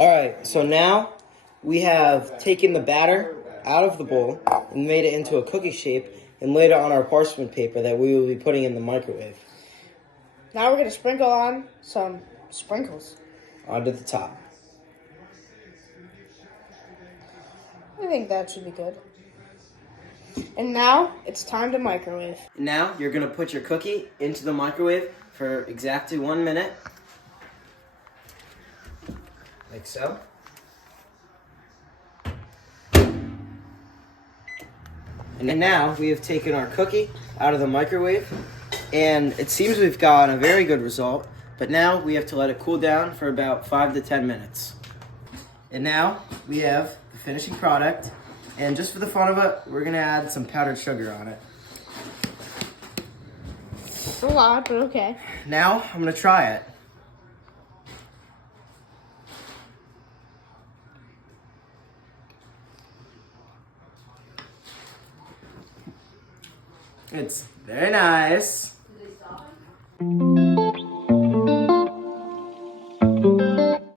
All right, so now we have taken the batter out of the bowl and made it into a cookie shape and laid it on our parchment paper that we will be putting in the microwave. Now we're going to sprinkle on some sprinkles. Onto the top. I think that should be good. And now it's time to microwave. Now you're going to put your cookie into the microwave for exactly 1 minute. Like so. And now we have taken our cookie out of the microwave, and it seems we've gotten a very good result, but now we have to let it cool down for about 5 to 10 minutes. And now we have the finishing product, and just for the fun of it, we're going to add some powdered sugar on it. It's a lot, but okay. Now I'm going to try it. It's very nice.